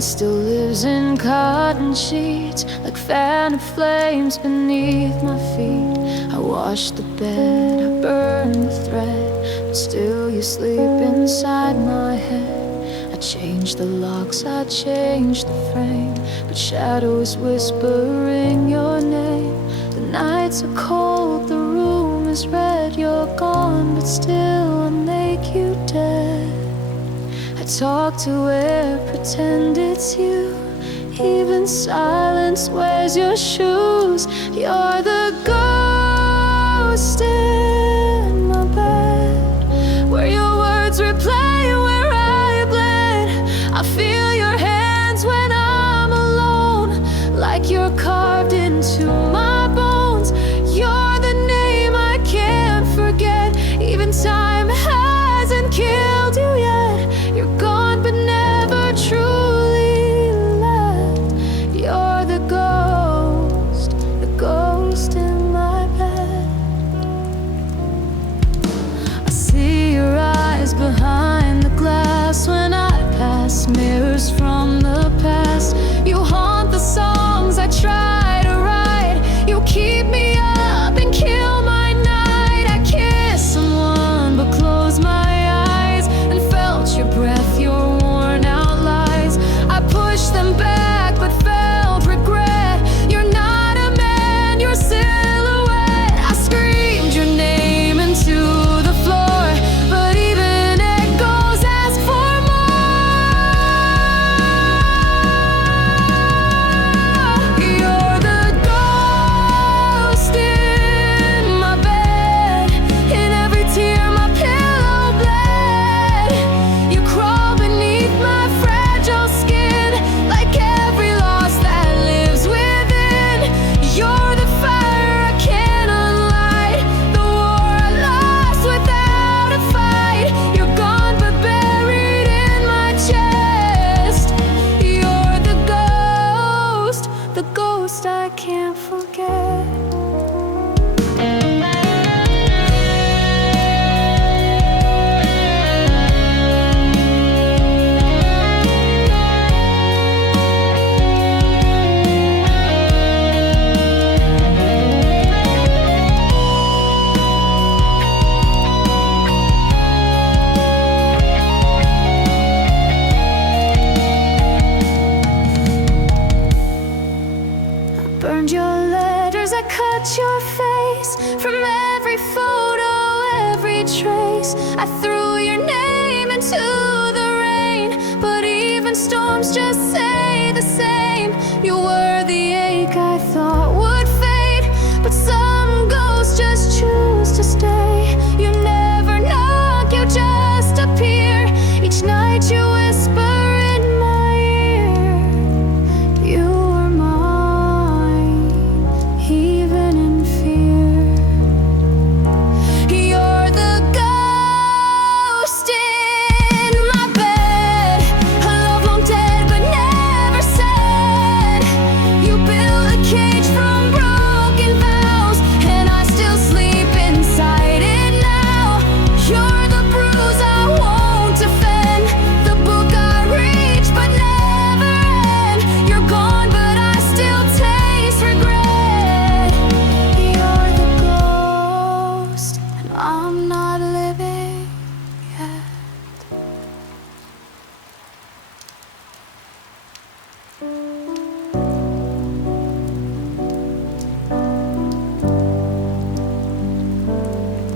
and still lives in cotton sheets, like fan of flames beneath my feet. I wash the bed, I burn the thread, but still you sleep inside my head. I change the locks, I change the frame, but shadows whispering your name. The nights are cold, the room is red, you're gone, but still I make you dead. I talk to air, pretend it's you. Even silence wears your shoes. You're the ghost in my bed, where your words replay where I bled. I feel your hands when I'm alone, like you're carved into my bones. You're the name I can't forget, even time hasn't killed you yet. You're gone but never truly left. You're the ghost in my bed. I see your eyes behind the glass when I pass, mirrors from the past. You haunt the songs I try to write. You keep me up and kill my night. I kissed someone but closed my eyes and felt your breath, your worn out lies. I pushed them back but felt regret. You're not a man, you're silhouette. I screamed your name into the floor, but even echoes ask for more. You're the ghost in my bed, in every tear my pillow bled. You crawl beneath my fragile skin, like every loss that lives within. You're the fire I can't unlight, the war I lost without a fight. You're gone but buried in my chest. You're the ghost I can't forget. Burned your letters, I cut your face from every photo, every trace. I threw your name into the rain, but even storms just say the same. You were the ache I thought would fade, but some ghosts just choose to stay. You never knock, you just appear. Each night you whisper in my ear, you were mine, even in fear. You're the ghost in my bed, a love long dead but never said. You build a cage from broken vows, and I still sleep inside it now. You're the bruise I won't defend, the book I reach but never end. You're gone but I still taste regret. You're the ghost, and I'm not living yet.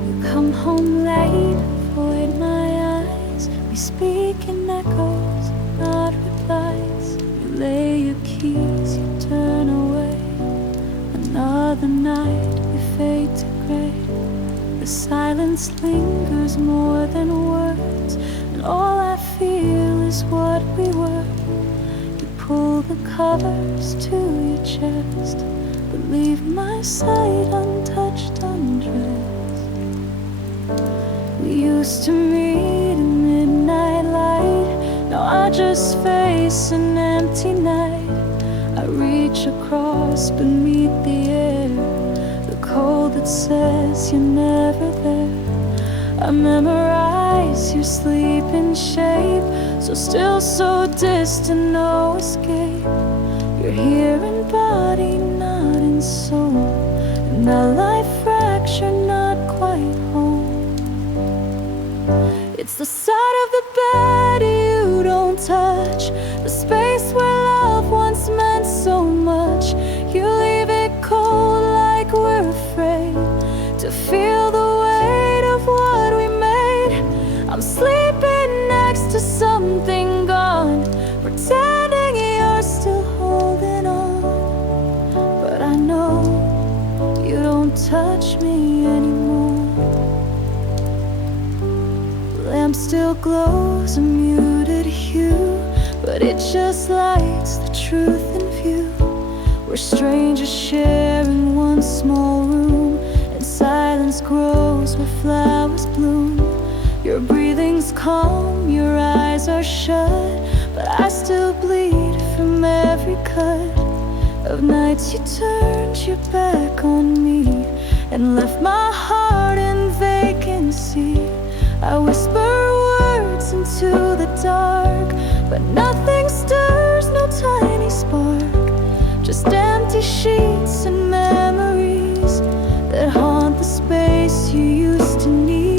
You come home late, avoid my eyes. We speak in echoes, not replies. You lay your keys, you turn away. Another night, we fade to gray. The silence lingers more than words, and all I feel is what we were. You pull the covers to your chest, but leave my sight untouched, undressed. We used to meet in midnight light, now I just face an empty night. I reach across beneath the air, the cold that says you're never there. I memorize your sleep in shape, So still, so distant, no escape. You're here in body, not in soul. And that life fracture, not quite home. It's the side of the bed you don't touch, the space where love once meant so much. You leave it cold like we're afraid to feel the weight of what we made. I'm sleeping next to something gone, pretending you're still holding on. But I know you don't touch me anymore. The lamp still glows a muted hue, but it just lights the truth in view. We're strangers sharing one small room, and silence grows where flowers bloom. Your breathing's calm, your eyes are shut, but I still bleed from every cut of nights you turned your back on me and left my heart in vacancy. I whisper words into the dark, but nothing stirs, no tiny spark. Just empty sheets and memories that haunt the space you used to need.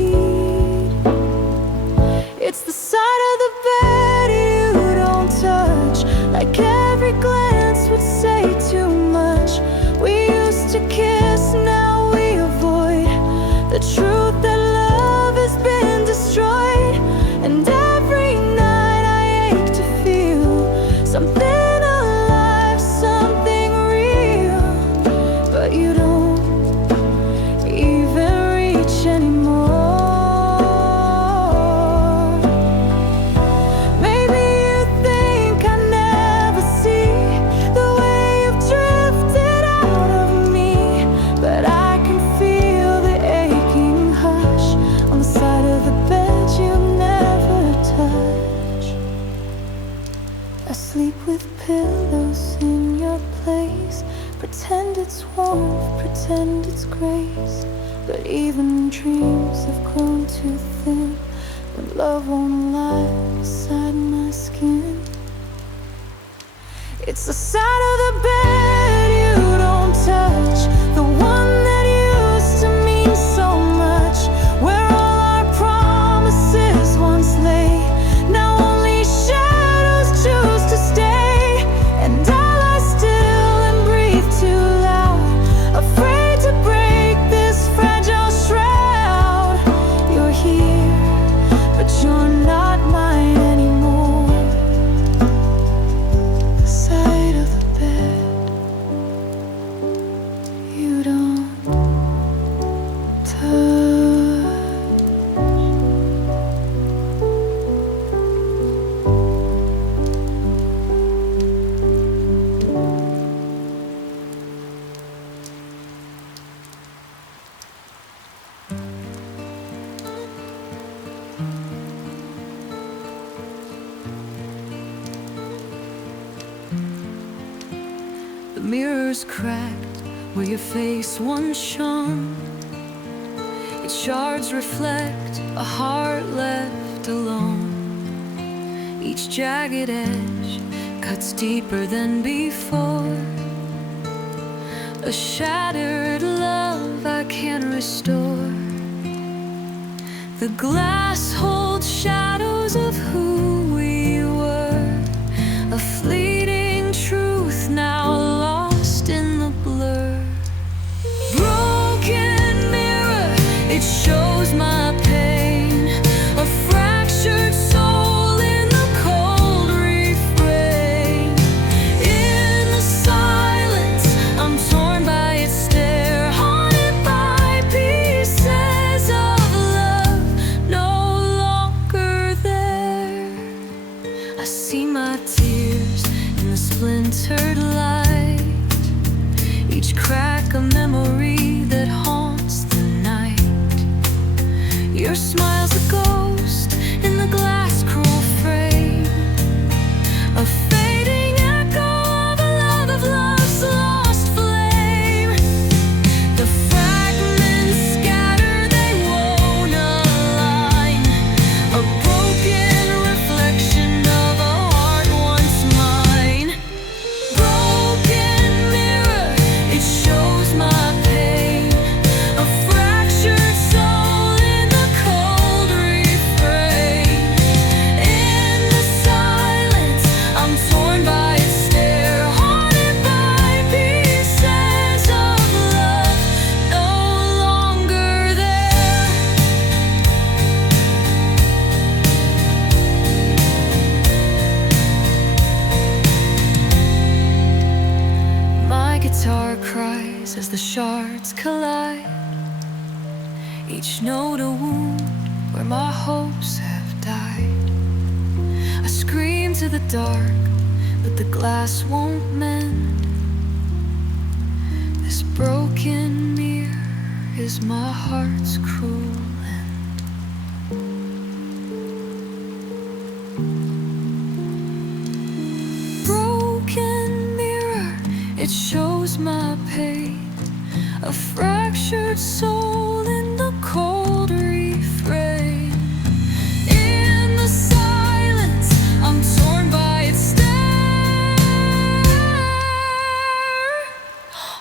It's the side of the bed you don't touch, like every glance would say too much. We used to kiss, now we avoid the truth that love has been destroyed. And every night I ache to feel something alive, something real. But you don't even reach anymore. Maybe you think I never see the way you've drifted out of me, but I can feel the aching hush on the side of the bed you never touch. I sleep with pillows in your place, pretend it's warmth, pretend it's grace. But even dreams have grown too thin when love won't lie beside my skin. It's the side of the bed you don't touch, the one that used to mean so much, where all our promises once lay. Now only shadows choose to stay, and I lie still and breathe too loud, afraid to break this fragile shroud. You're here, but you're not mine anymore. The side of the bed you don't touch. The mirror's cracked where your face once shone. Its shards reflect a heart left alone. Each jagged edge cuts deeper than before. A shattered love I can't restore. The glass holds shadows of who we were, a fleeting truth now lost in the blur. Broken mirror, it shows my pain, a fractured soul in the cold refrain. In the silence, I'm torn by its stare, haunted by pieces of love no longer there. I see my tears in the splintered light, each crack a memory that haunts the night. Your smile's a ghost in the glass cruel frame, a fading echo of a love of love's lost flame. The fragments scatter, they won't align, a broken reflection guitar cries as the shards collide, each note a wound where my hopes have died. I scream to the dark, but the glass won't mend. This broken mirror is my heart's cruel end. Broken mirror, it shows my pain, a fractured soul in the cold refrain. In the silence, I'm torn by its stare,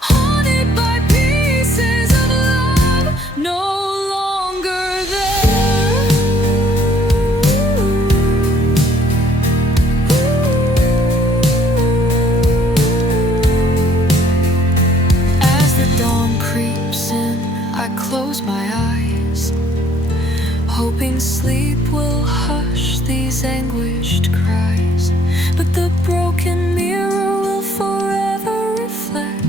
haunted by pieces of love no longer there. As the dawn creeps in, I close my eyes, hoping sleep will hush these anguished cries. But the broken mirror will forever reflect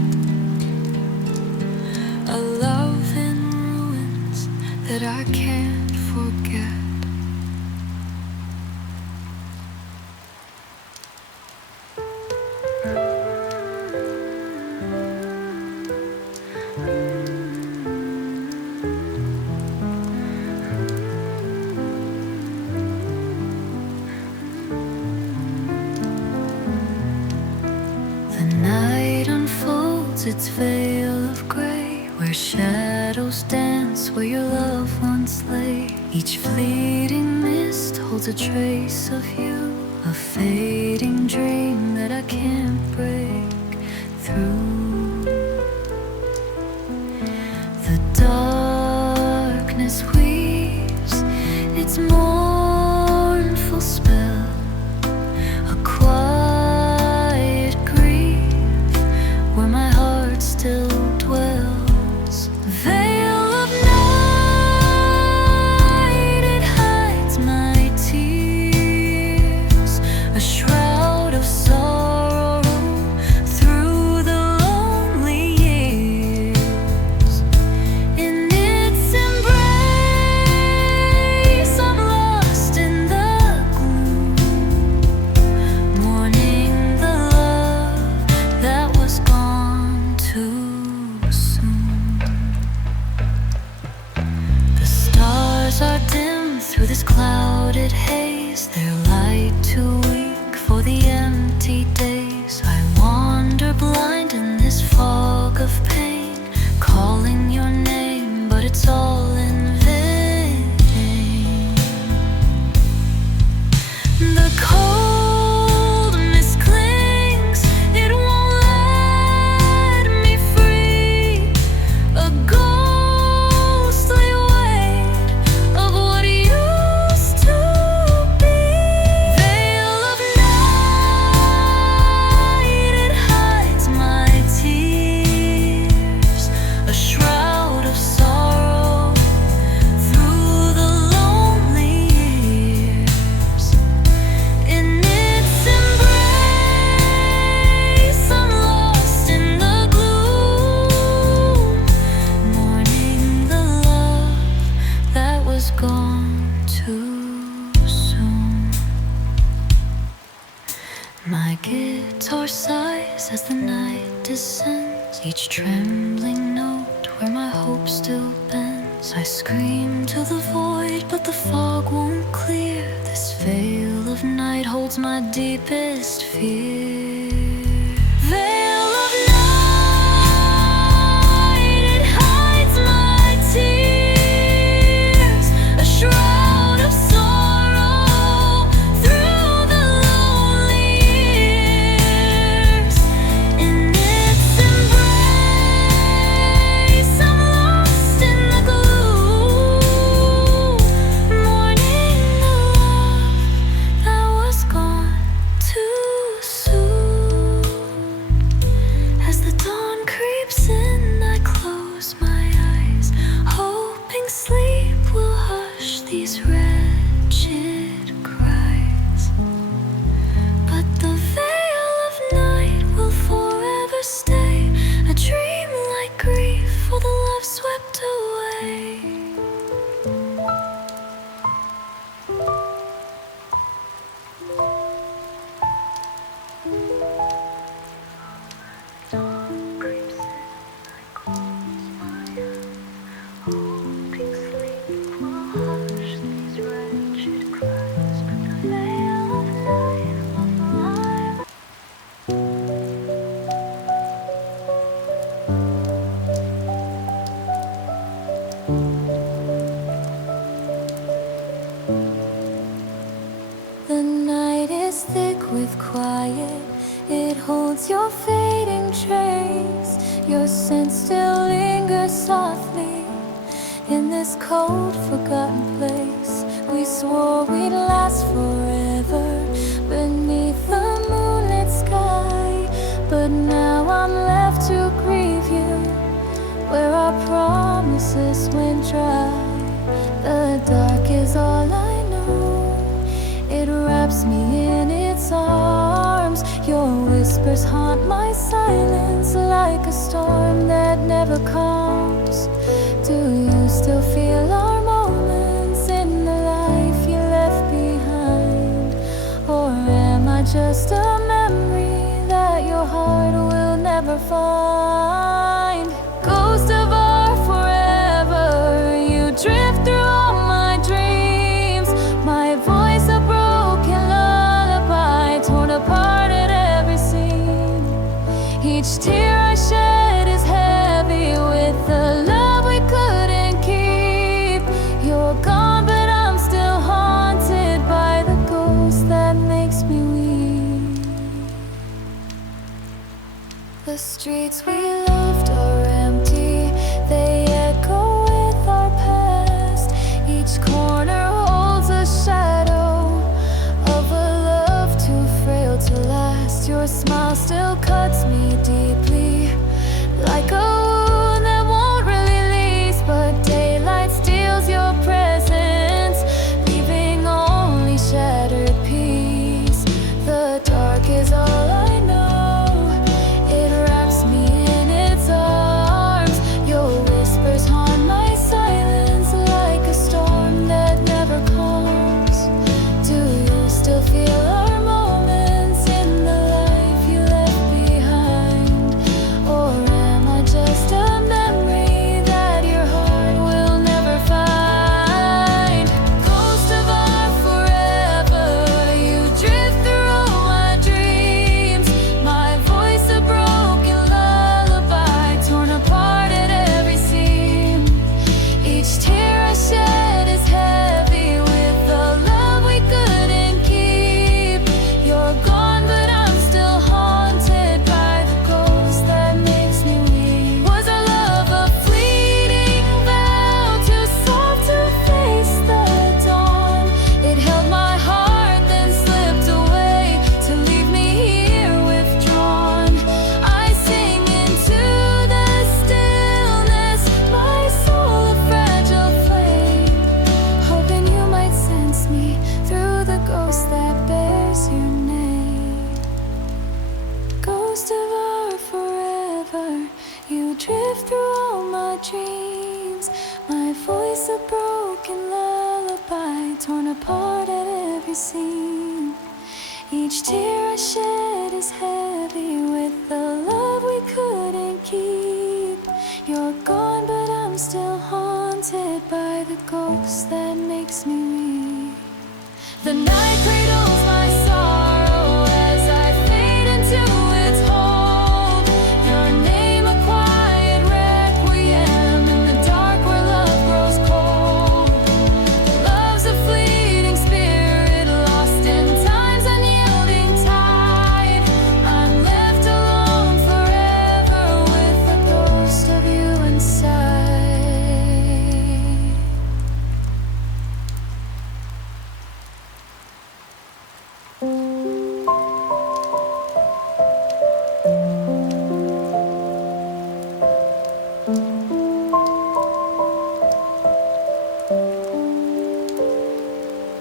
a love in ruins that I can't forget. The night unfolds its veil of gray, where shadows dance where your loved ones lay. Each fleeting mist holds a trace of you, a fading dream that I can't break through. The darkness weaves its mournful spell, a quiet grief where my heart still dwells. Veil of night, it hides my tears, a shroud of sorrow through the lonely years. In its embrace, I'm lost in the gloom, mourning the love that was gone too soon. The stars are dim through this clouded haze, their light too weak for the empty days. I wander blind in this fog of pain, calling your name, but it's all in vain. The cold mist clings, it won't let me free, a ghostly weight of what used to be. Veil of night, it hides my tears, a shroud of sorrow through the lonely years. In its embrace, I'm lost in the gloom, mourning the love that was gone too soon. My guitar sighs as the night descends, each trembling note where my hope still bends. I scream to the void, but the fog won't clear. This veil of night holds my deepest fear. Veil of night, it hides my tears, a shroud of sorrow through the lonely years. In its embrace, I'm lost in the gloom, mourning the love that was gone too soon. holds your fading trace. Your scent still lingers softly in this cold, forgotten place. We swore we'd last forever beneath the moonlit sky, but now I'm left to grieve you where our promises went dry. The dark is all I know, it wraps me in its arms. Your whispers haunt my silence like a storm that never comes. Do you still feel our moments in the life you left behind? Or am I just a memory that your heart will never find? Ghost of our forever, you drift through all my dreams. My voice a broken lullaby, torn apart at every seam. Each tear I shed is heavy with the love we couldn't keep. You're gone, but I'm still haunted by the ghost that makes me weep. The streets we loved are empty, they echo with our past. Each corner holds a shadow of a love too frail to last. Your smile still cuts me deeply, like a wound that won't really release. But daylight steals your presence, leaving only shattered peace. The dark is all I know, it wraps me in its arms. Your whispers haunt my silence like a storm that never comes. Do you still feel our moments in the life you left behind? Or am I just a memory that your heart will never find? Ghost of our forever, you drift through all my dreams. My voice a broken lullaby, torn apart at every seam. Each tear I shed is heavy with the love we couldn't keep. You're gone, but I'm still haunted by the ghost that makes me weep. Was our love a fleeting vow, too soft to face the dawn? It held my heart, then slipped away to leave me here withdrawn. I sing into the stillness, my soul a fragile flame, hoping you might sense me through the ghost that bears your name. Ghost of our forever, you drift through all my dreams. My voice a broken lullaby, torn apart at every seam. Each tear I shed is heavy with the love we couldn't keep. You're gone, but I'm still haunted by the ghost that makes me weep. The night cradles my sorrow as I fade into its hold. Your name a quiet requiem in the dark where love grows cold. Love's a fleeting spirit lost in time's unyielding tide. I'm left alone forever with the ghost of you inside.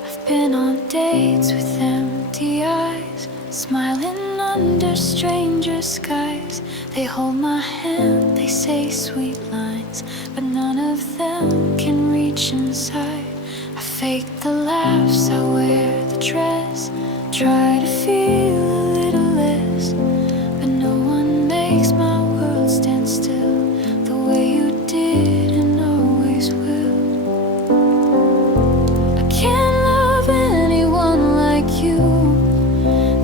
I've been on dates with empty eyes, smiling under stranger skies. They hold my hand, they say sweet lines, but none of them can reach inside. I fake the laughs, I wear the dress, try to feel a little less, but no one makes my world stand still the way you did and always will. I can't love anyone like you.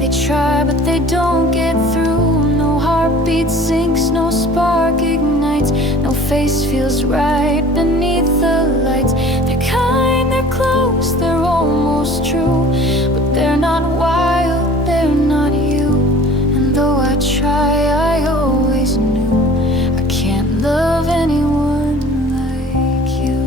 They try, but they don't get through. No heartbeat sinks, no spark ignites, no face feels right beneath the lights. They're kind, they're close, they're almost true, but they're not wild, they're not you. And though I try. I always knew I can't love anyone like you.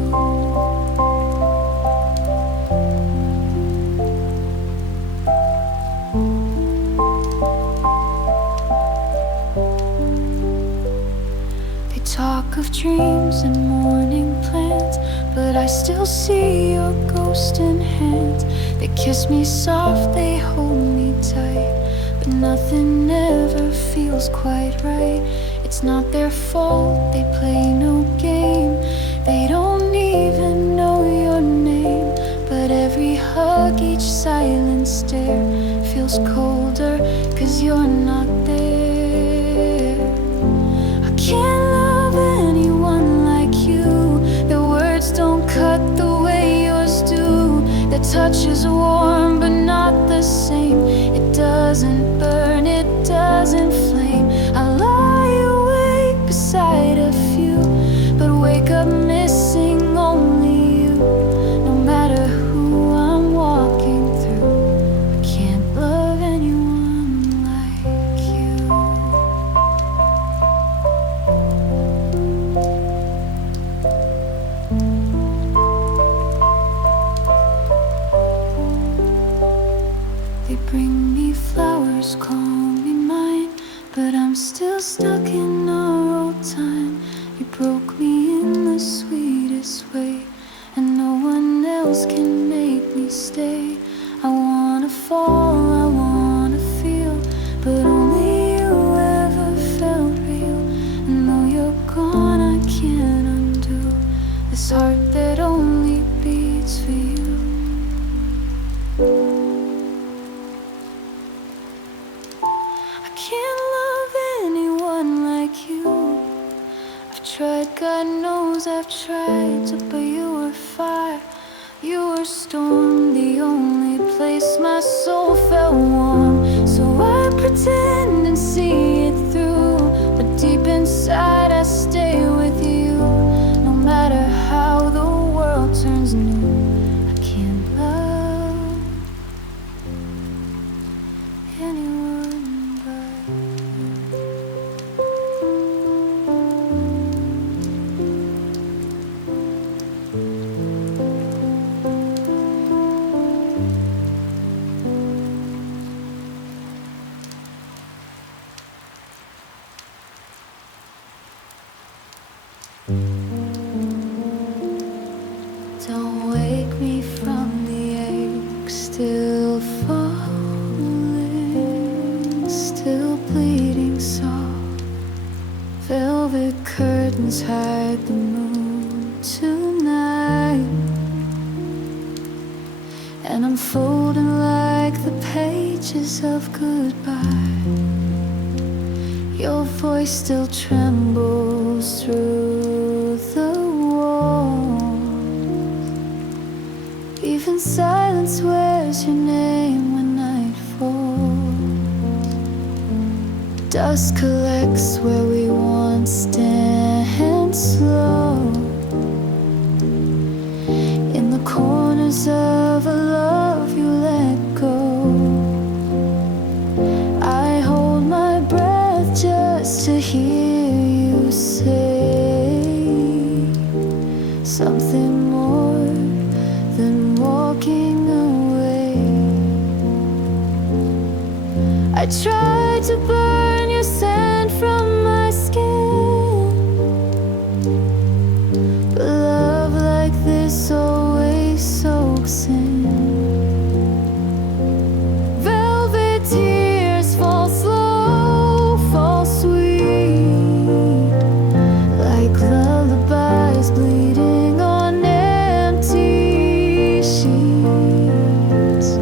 They talk of dreams and morning plans, but I still see your ghost in hands. They kiss me soft, they hold me tight, but nothing ever feels quite right. It's not their fault, they play no game. They don't even know your name, but every hug, each silent stare feels colder, 'cause you're not there. I can't love anyone like you. Their words don't cut the way yours do. Their touch is warm but not the same. It doesn't burn, it doesn't flame. I lie awake beside a few, but wake up missing only you. No matter who I'm walking through, I can't love anyone like you. They bring me flowers, call me mine, but I'm still stuck in our old time. You broke me in the sweetest way, and no one else can make me stay. I wanna fall, I wanna feel, but only you ever felt real. And though you're gone, I can't undo this heart that only beats for you. I can't love anyone like you. I've tried, God knows I've tried to, but you were fire, you were storm, the only place my soul felt warm. So I pretend and see it through, but deep inside I stay with you. No matter how the world turns new, I can't love anyone but don't wake me from the ache, still falling, still bleeding soft. Velvet curtains hide the moon tonight, and I'm folding like the pages of goodbye. Your voice still trembles through the walls. Even silence wears your name when night falls. Dust collects where we once stand slow, in the corners of a love you let go. I hold my breath just to hear you say something more than walking away. I tried to burn your scent from my skin, but love like this always soaks in. Velvet tears fall slow, fall sweet, like lullabies bleeding on empty sheets.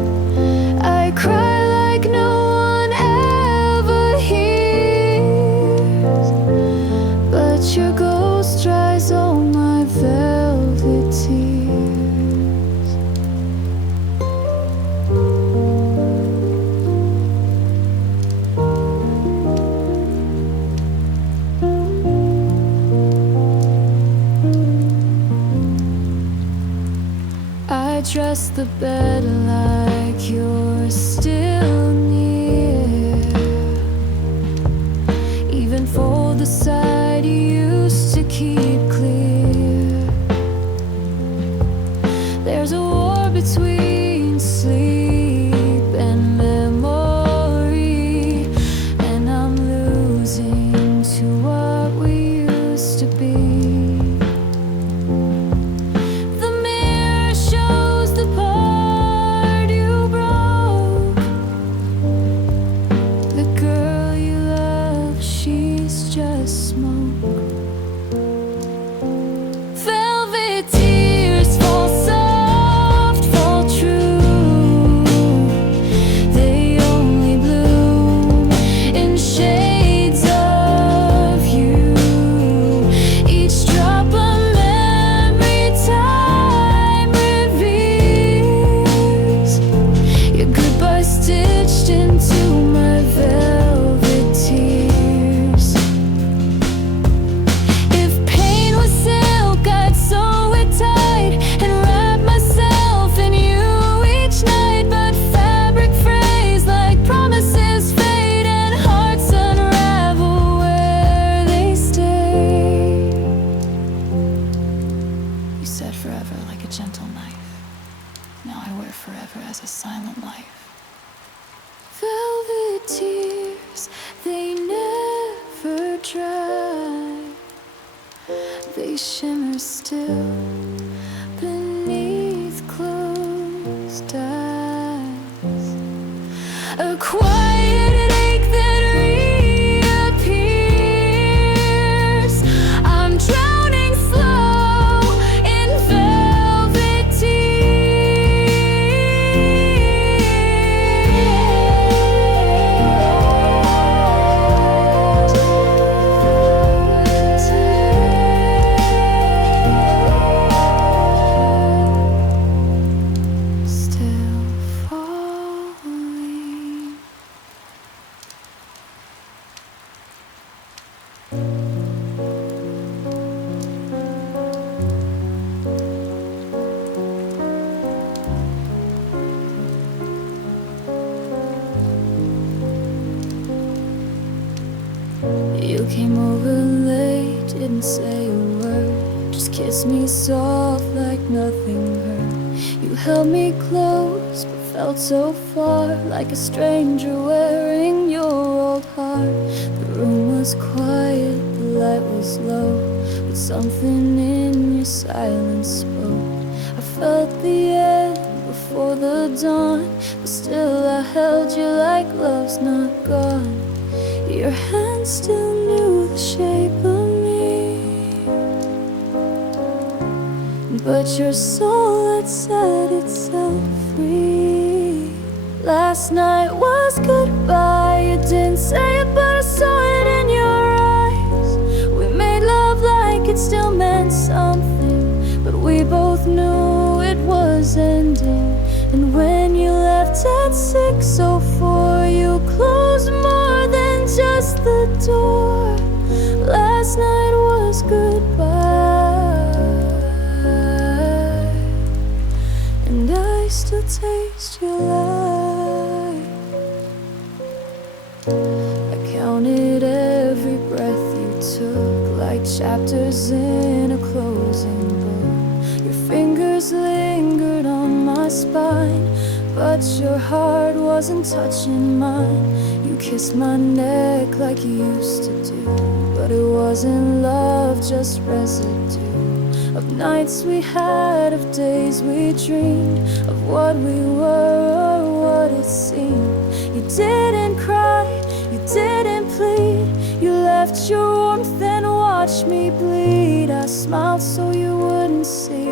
I cry like no one ever hears, but your ghost dries all my velvet tears. I dress the bed like you're still near. even fold the side you used to keep clear. There's a war between sleep and memory, and I'm losing to what we used to be. The mirror shows the part you broke. The girl you love, she's just smoke. Velvet tears fall soft, fall true. They only bloom in shades of you. Each drop a memory time reveals. Your goodbye stitched into my velvet tears. If pain was silk, I'd sew it tight and wrap myself in you each night. But fabric frays like promises fade, and hearts unravel where they stay. You said forever like a gentle knife. Now I wear forever as a silent life. Velvet tears, they never dry. They shimmer still beneath closed eyes. A quiet ache that reappears. I'm drowning slow in velvet tears. Still falling. You came over late, didn't say a word, just kissed me soft like nothing hurt. You held me close, but felt so far, like a stranger wearing your old heart. The room was quiet, the light was low, but something in your silence spoke. I felt the end before the dawn, but still I held you like love's not gone. Your hand still knew the shape of me, but your soul had set itself free. Last night was goodbye. You didn't say it, but I saw it in your eyes. We made love like it still meant something, but we both knew it was ending. And when you left at 6:04, you closed more than just the door. Last night was goodbye, and I still taste your life. I counted every breath you took, like chapters in a closing book. Your fingers lingered on my spine, but your heart wasn't touching mine. You kissed my neck like you used to do, but it wasn't love, just residue of nights we had, of days we dreamed, of what we were or what it seemed. You didn't cry, you didn't plead. You left your warmth and watched me bleed. I smiled so you wouldn't see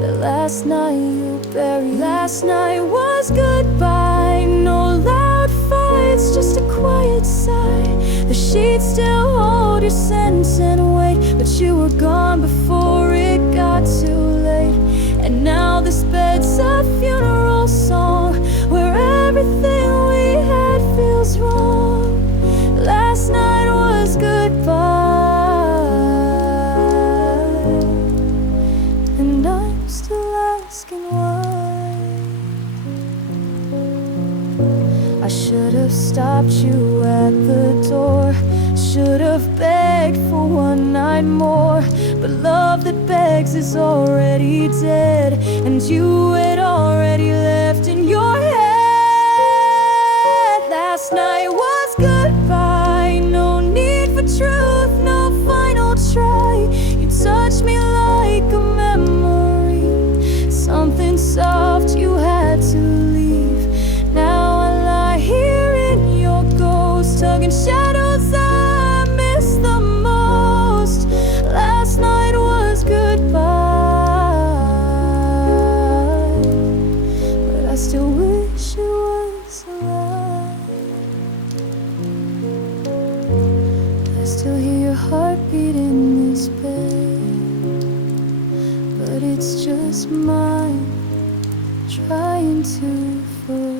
that last night you buried. Last night was goodbye. No loud fights, just a quiet sigh. The sheets still hold your scent and weight, but you were gone before it got too late. And now this bed's a funeral song, where everything we had feels wrong. Last night was goodbye, and I'm still asking why. I should have stopped you at the door, should more. But love that begs is already dead, and you had already left in your head. Last night was goodbye, no need for truth, no final try. You touched me like a memory, something soft you had to leave. Now I lie here in your ghost, tugging shadows I miss the most. Last night was goodbye, but I still wish it was alive. I still hear your heartbeat in this bed, but it's just mine trying to forget.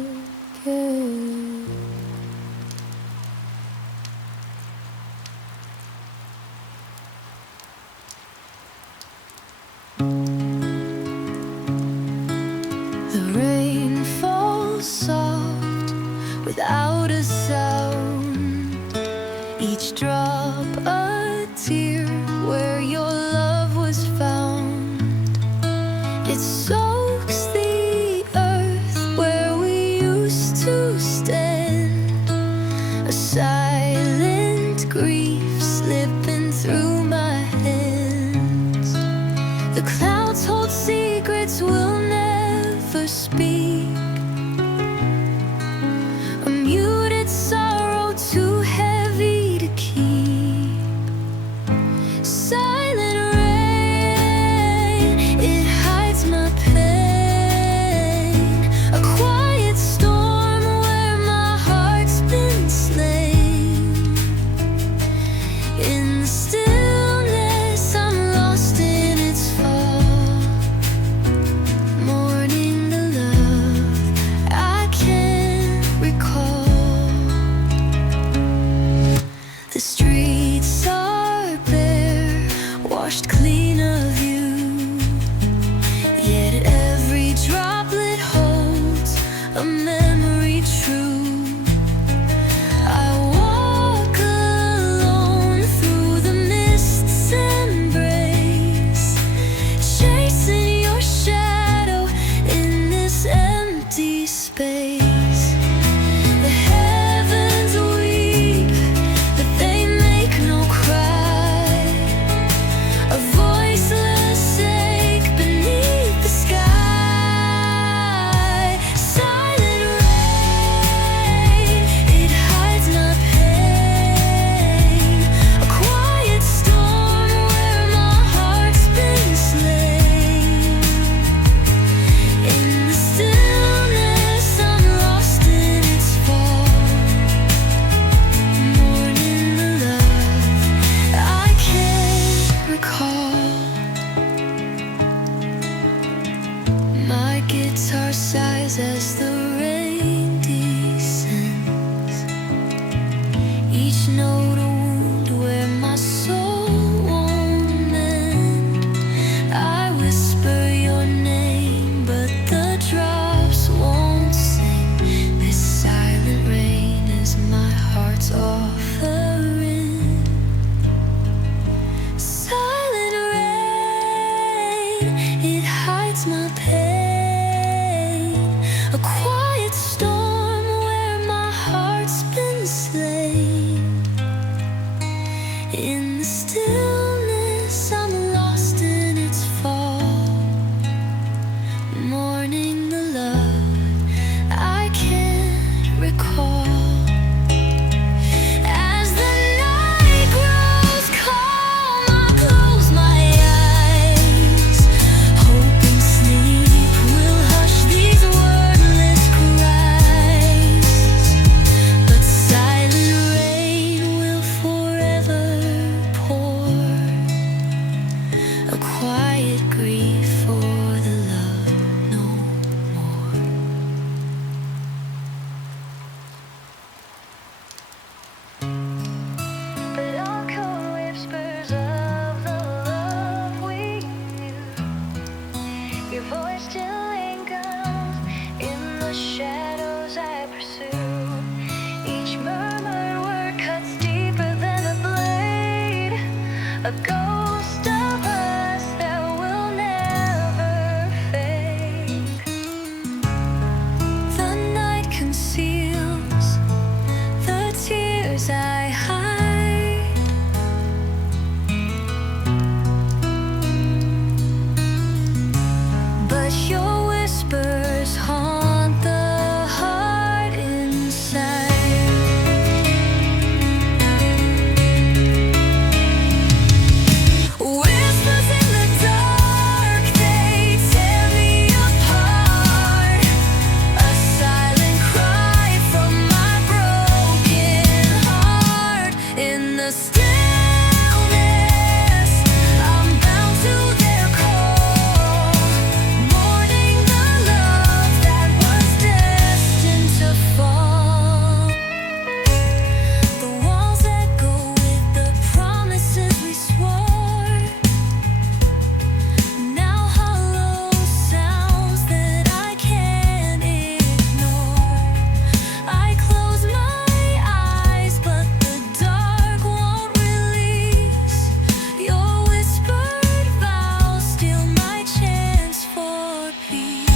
The rain falls soft without a sound, each drop a tear where your love was found. It soaks the earth where we used to stand, a silent grief slipping through my hands. The clouds hold secrets we'll never speak, a muted sorrow too heavy to keep. Silent rain, it hides my pain, a quiet storm where my heart's been slain. In the stillness I'm lost in its fall, mourning the love I can't recall. The streets are bare, washed clean of you, yet every droplet holds a memory true. I walk alone through the mist's embrace, chasing your shadow in this empty space. The heavens weep, but they make no cry, a voiceless ache beneath the sky. Silent rain, it hides my pain, a quiet storm where my heart's been slain. In the stillness I'm lost in its fall, mourning the love I can't recall. My guitar sighs as the rain descends, each note a wound where my soul won't mend. I whisper your name, but the drops won't sing. This silent rain is my heart's offering. Silent rain, it hides my pain, a quiet storm where my heart's been slain. In the stillness I'm lost in its fall, mourning the love I can't recall. As the night grows calm, I close my eyes, hoping sleep will hush these wordless cries. But silent rain will forever pour, a quiet grief for the love no more. But all cold whispers of the love we knew, your voice still lingers in the shadows I pursue. Each murmured word cuts deeper than a blade, a ghost the stillness, I'm bound to their call, mourning the love that was destined to fall. The walls echo with the promises we swore, now hollow sounds that I can't ignore. I close my eyes, but the dark won't release. Your whispered vows steal my chance for peace.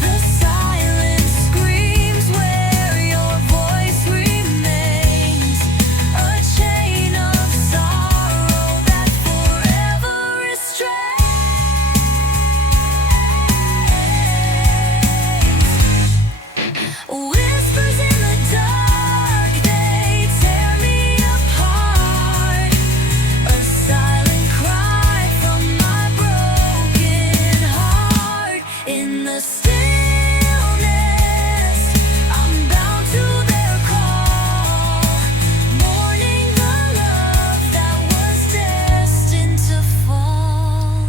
The silence screams where your voice remains, a chain of sorrow that forever restrains. Whispers in the dark, they tear me apart, a silent cry from my broken heart. In the stillness, I'm bound to their call, mourning the love that was destined to fall.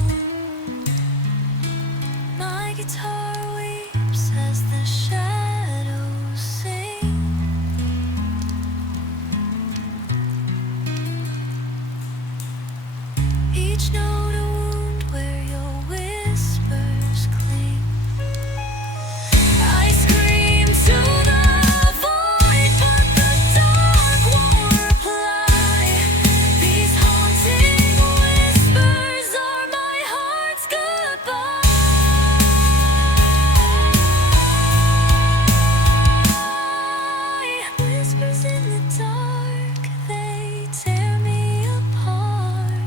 My guitar weeps as the shadows sing. Each note a wound where your whispers cling. I scream to the void, but the dark won't reply. These haunting whispers are my heart's goodbye. Whispers in the dark, they tear me apart,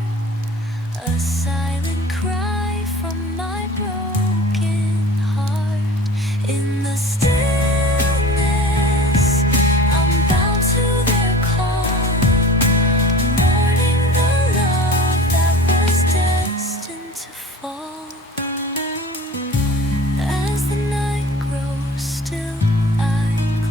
a silent cry from my broken heart. In the stillness, I'm bound to their call, mourning the love that was destined to fall. As the night grows still, I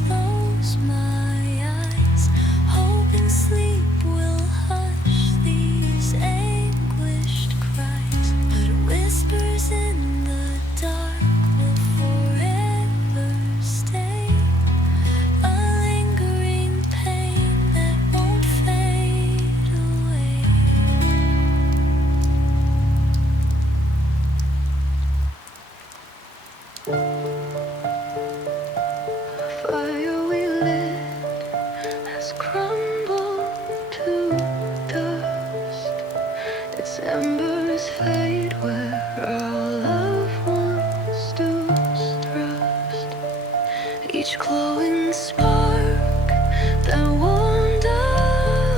close my eyes, hoping sleep will hush these anguished cries. But whispers in the dark will forever stay, a lingering pain that won't fade away. Fire we lit has crumbled to dust. Its embers fade where our love once stood thrust. Each glowing spark that warmed our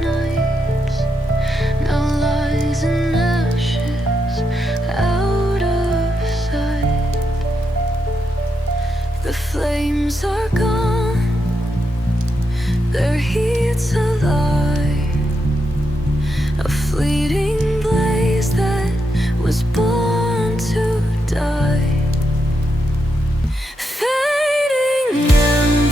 nights now lies in ashes out of sight. The flames are gone, their heat's alive, a fleeting blaze that was born to die. Fading embers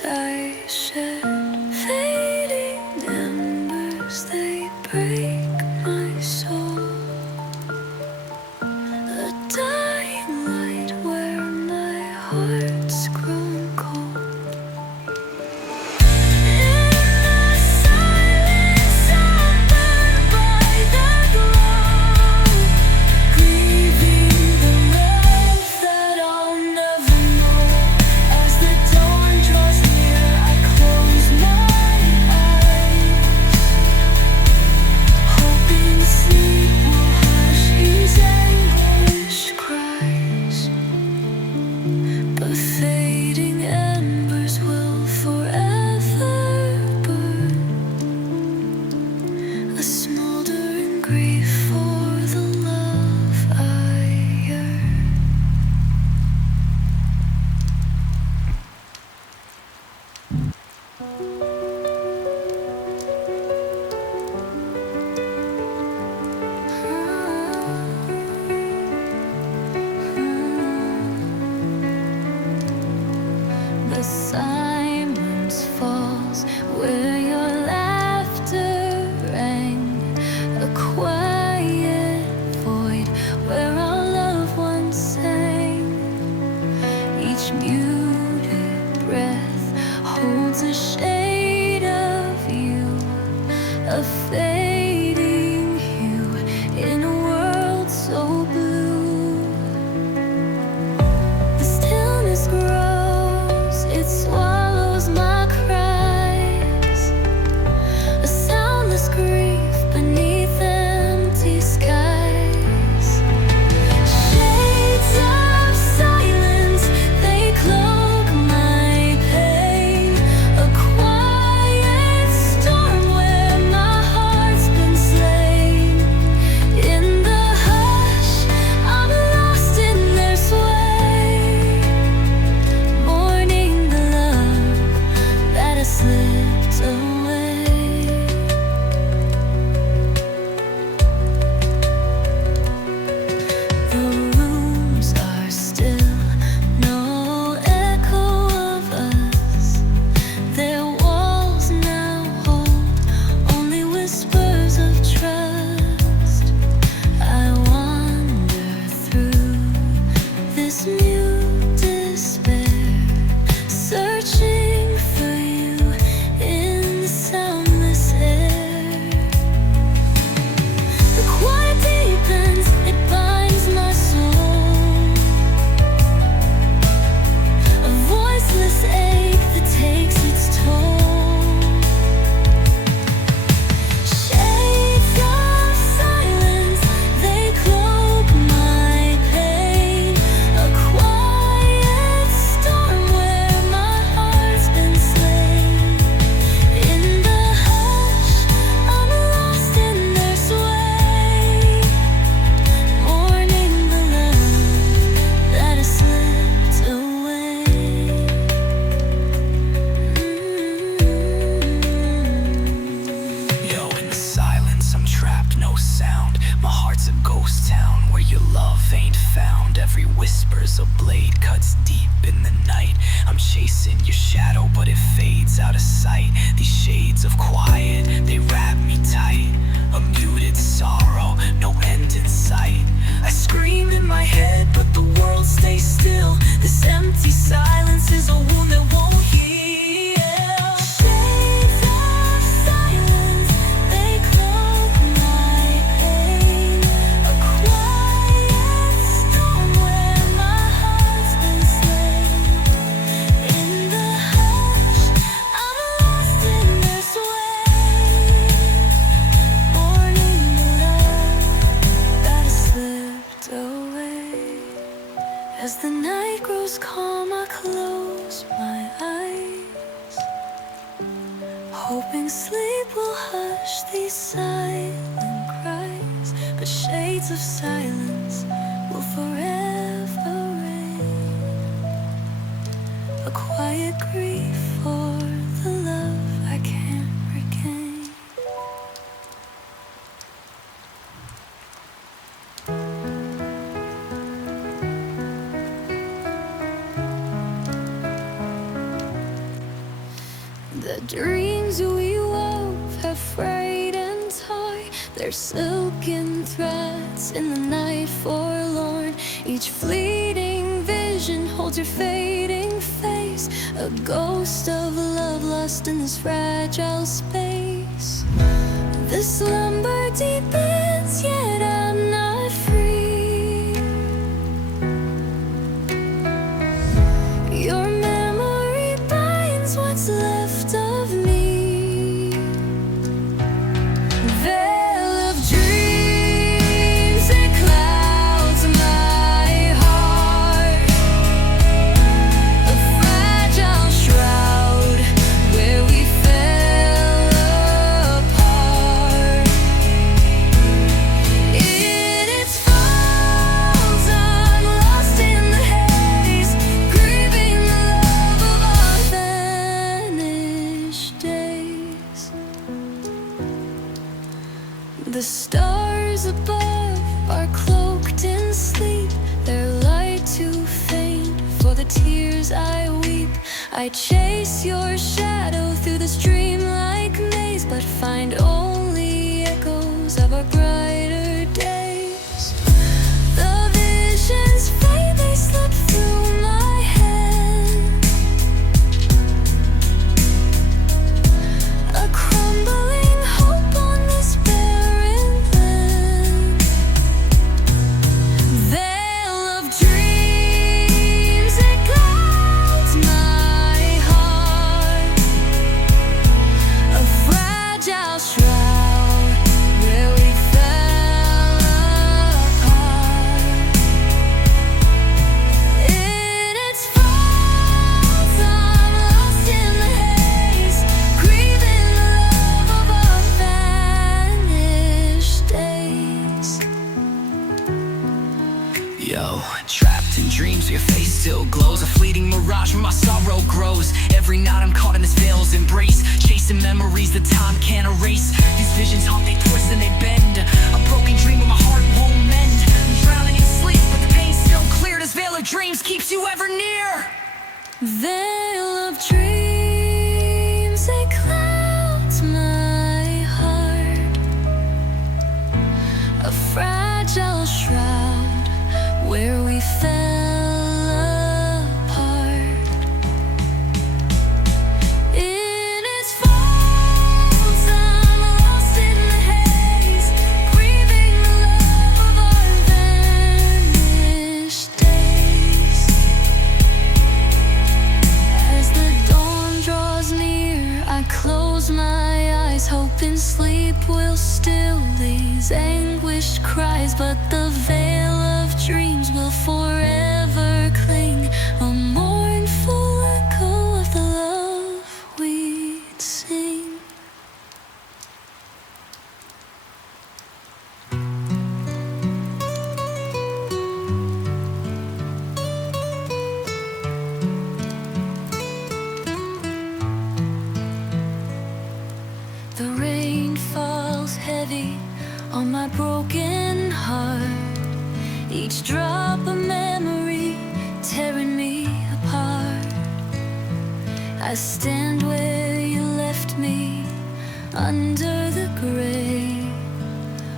tears I shed, fading embers, they break my soul. A dying light where my heart's grown cold. In the silence, I'm burned by the glow, grieving the love that I'll never know. As the dawn draws near, I close my eyes, hoping sleep will hush these anguished cries. But fading embers will forever burn, a smoldering grief for the love I yearn. The silence falls where your laughter rang, a quiet void where our loved ones sang. Each muted breath holds a shade of you, a fading hue in a world so blue. The stillness grows, it swallows my cries, a soundless grief beneath empty skies. Shades of silence, they cloak my pain, a quiet storm where my heart's been slain. In the hush, I'm lost in their sway, mourning the love that has slipped away. The rooms are still, no echo of us. Their walls now hold only whispers of trust. I wander through this mute despair, searching for you in the soundless air. The quiet deepens, it binds my soul, a voiceless ache that takes its toll. Shades of silence, they cloak my pain, a quiet storm where my heart's been slain. In the hush, I'm lost in their sway, mourning the love that has slipped away. Yo, in the silence, I'm trapped, no sound. My heart's a ghost town where your love ain't found. Every whisper's a blade, cuts deep in the night. I'm chasing your shadow, but it fades out of sight. These shades of quiet, they wrap me tight. A muted sorrow, no end in sight. I scream in my head, but the world stays still. This empty silence is a wound that won't heal. Shades of silence, they cloak my pain, a quiet storm where my heart's been slain. In the hush, I'm lost in their sway, mourning the love that has slipped away. As the night grows calm, I close my eyes, hoping sleep will hush these silent cries. But shades of silence will forever reign, a quiet grief for the love I can't regain. The dreams we wove are frayed and torn. They're silken threads in the night forlorn. Each fleeting vision holds your fading face, a ghost of love lost in this fragile space. The slumber deepens, yet I'm not free. Your memory binds what's left of me. Veil of dreams, it clouds my heart. A fragile shroud where we fell apart. In its folds, I'm lost in the haze, grieving the love of our vanished days. The stars above are cloaked in sleep, their light too faint for the tears I weep. I chase your shadow through this dreamlike maze, but find only echoes of our brighter days. The visions fade, they slip through my head. A crumbling hope on this barren land. Veil of dreams, it clouds my heart. A fragile shroud where we fell apart. In its folds, I'm lost in the haze, grieving the love of our vanished days. Yo, trapped in dreams where your face still glows. A fleeting mirage where my sorrow grows. Every night I'm caught in this veil's embrace, chasing memories that time can't erase. These visions haunt, they twist and they bend. A broken dream where my heart won't mend. I'm drowning in sleep, but the pain's still clear. This veil of dreams keeps you ever near. Veil of dreams, it clouds my heart. A fragile shroud where we fell apart. In its folds, I'm lost in the haze, grieving the love of our vanished days. As the dawn draws near, I close my eyes, hoping sleep will still these anguished cries. But the veil of dreams will forever cling, a mournful echo of the love we'd sing. The rain falls heavy on my broken heart, each drop a memory tearing me apart. I stand where you left me, under the gray,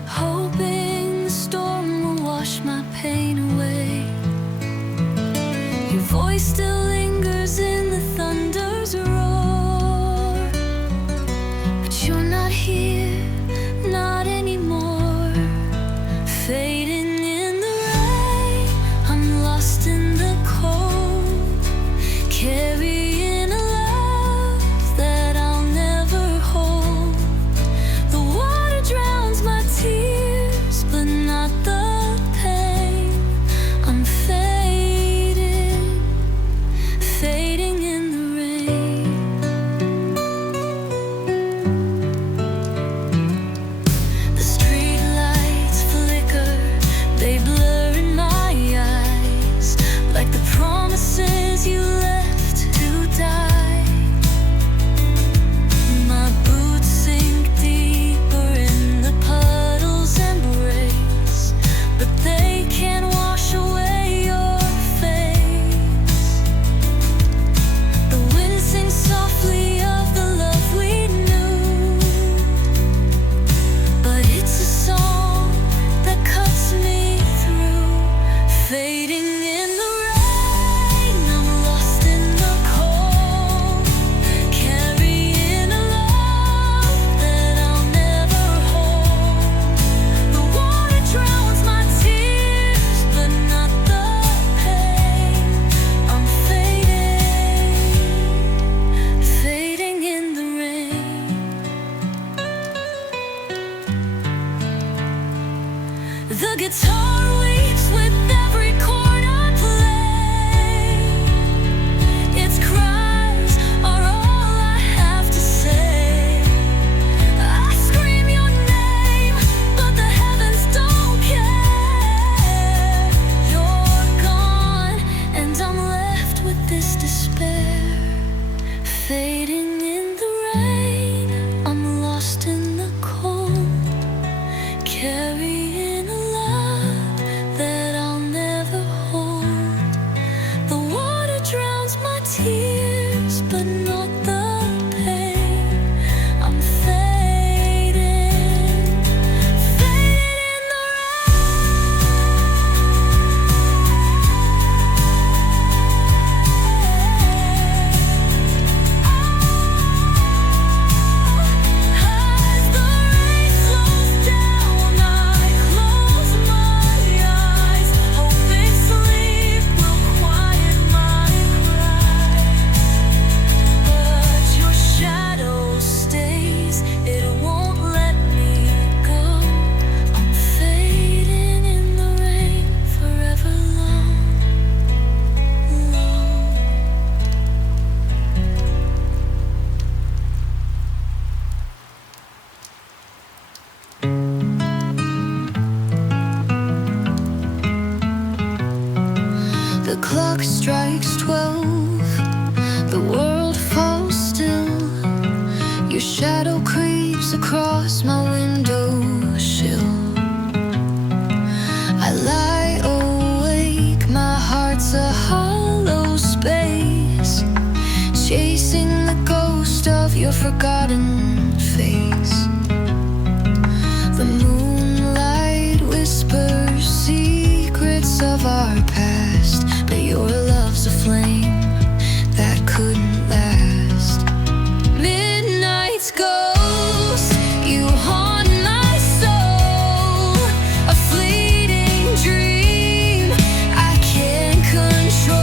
hoping the storm will wash my pain away. Your voice still lingers in the thunder's roar, but you're not here, not anymore. Fading in the rain, I'm lost in the cold, carrying a love that I'll never hold. The water guitar weeps with every chord I play. Its cries are all I have to say. I scream your name, but the heavens don't care. You're gone, and I'm left with this despair. Fading in the rain, I'm lost in the cold, carrying a love that I'll never hold. The water drowns my tears, but not the pain. I'm fading, fading in the as the rain slows down, I close my eyes, hoping sleep will quiet my cries. But your shadow stays, it won't let me go. I'm fading in the rain forever long, long. The clock strikes 12, the world falls still. Your shadow creeps across my window sill. I lie awake, my heart's a hollow space, chasing the ghost of your forgotten face. The moonlight whispers secrets of our past, but your love's a flame that couldn't last. Midnight's ghost, you haunt my soul, a fleeting dream I can't control.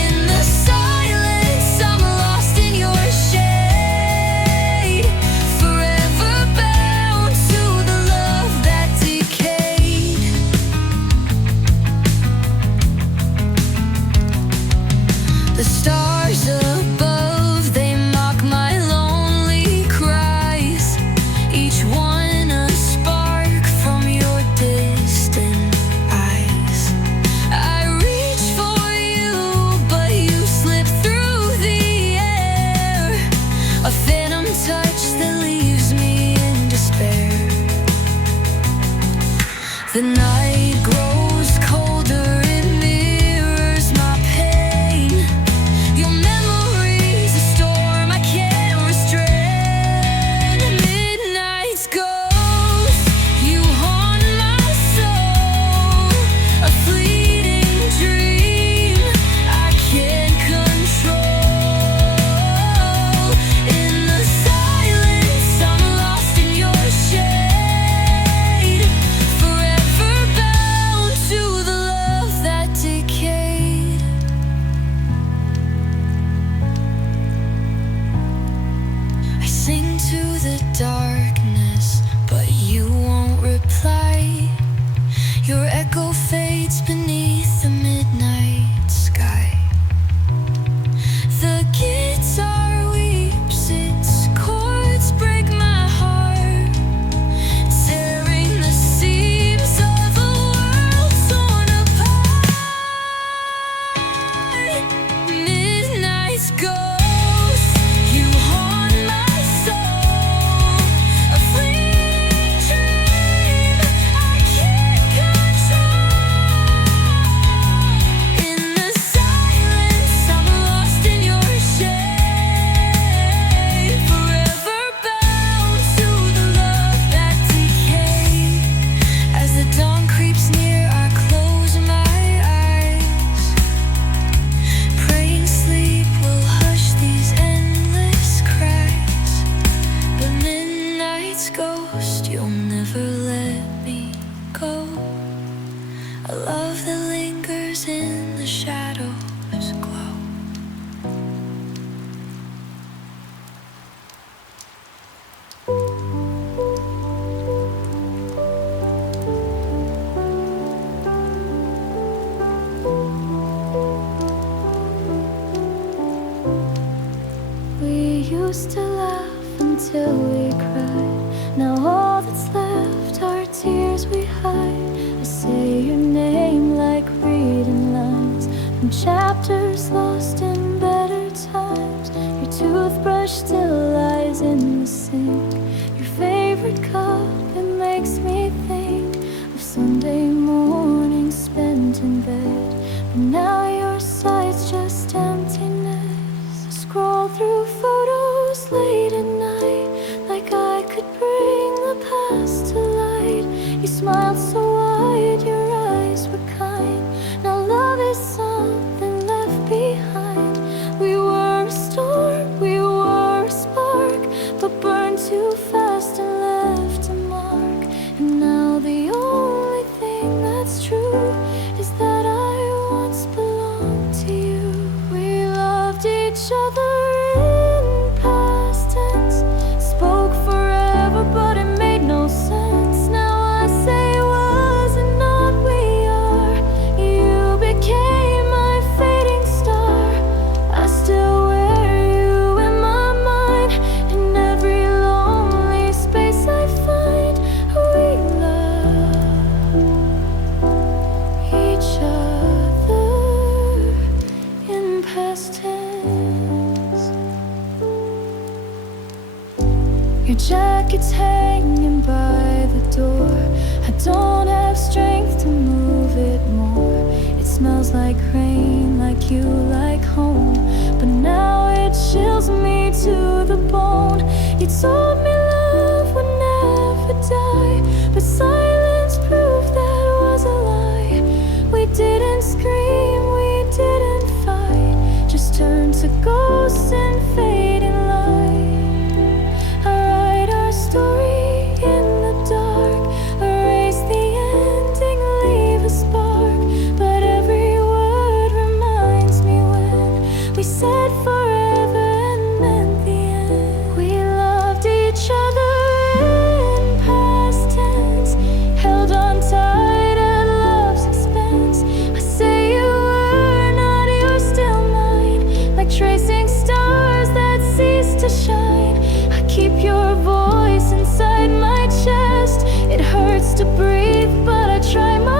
In the silence, I'm lost in your shade, forever bound to the love that decayed. The stars above, they mock my lonely cries, each one a spark from your distant eyes. I reach for you, but you slip through the air, a phantom touch that leaves me in despair. The night grows colder, it mirrors my pain. Your memory's a storm I can't restrain. Midnight's ghost, you haunt my soul, a fleeting dream I can't control. In the silence, I'm lost in your shade, forever bound to the love that decayed. I sing to the darkness, but you won't reply. Your echo fades beneath the midnight sky. The guitar weeps, its chords break my heart, tearing the seams of a world torn apart. Midnight's ghost, you haunt my soul, used to laugh until we cried. Now all that's left are tears we hide. I say your name like reading lines from chapters lost in better times. Your toothbrush still lies in the sink. Your favorite cup, it makes me think of Sunday mornings spent in bed. But now your sight's just emptiness. I scroll through photos late at night, like I could bring the past to light. You smiled so wide, your eyes were kind. Now love is something left behind. We were a storm, we were a spark, but burned too fast and left a mark. And now the only thing that's true is that I once belonged to you. We loved each other in past tense, spoke forever but it made no sense. Now I say was and not we are. You became my fading star. I still wear you in my mind. In every lonely space I find, we love each other in past tense. Your jacket's hanging by the door. I don't have strength to move it more. It smells like rain, like you, like home. But now it chills me to the bone. You told me love would never die, but silence proved that was a lie. We didn't scream, we didn't fight, just turned to ghosts and fading light. I write our story in the dark, erase the ending, leave a spark. But every word reminds me when we said forever and meant the end. We loved each other in past tense, held on tight at love's expense. I say you were not, you're still mine, like tracing stars that cease to shine. I keep your voice inside my chest. It hurts to breathe, but I try my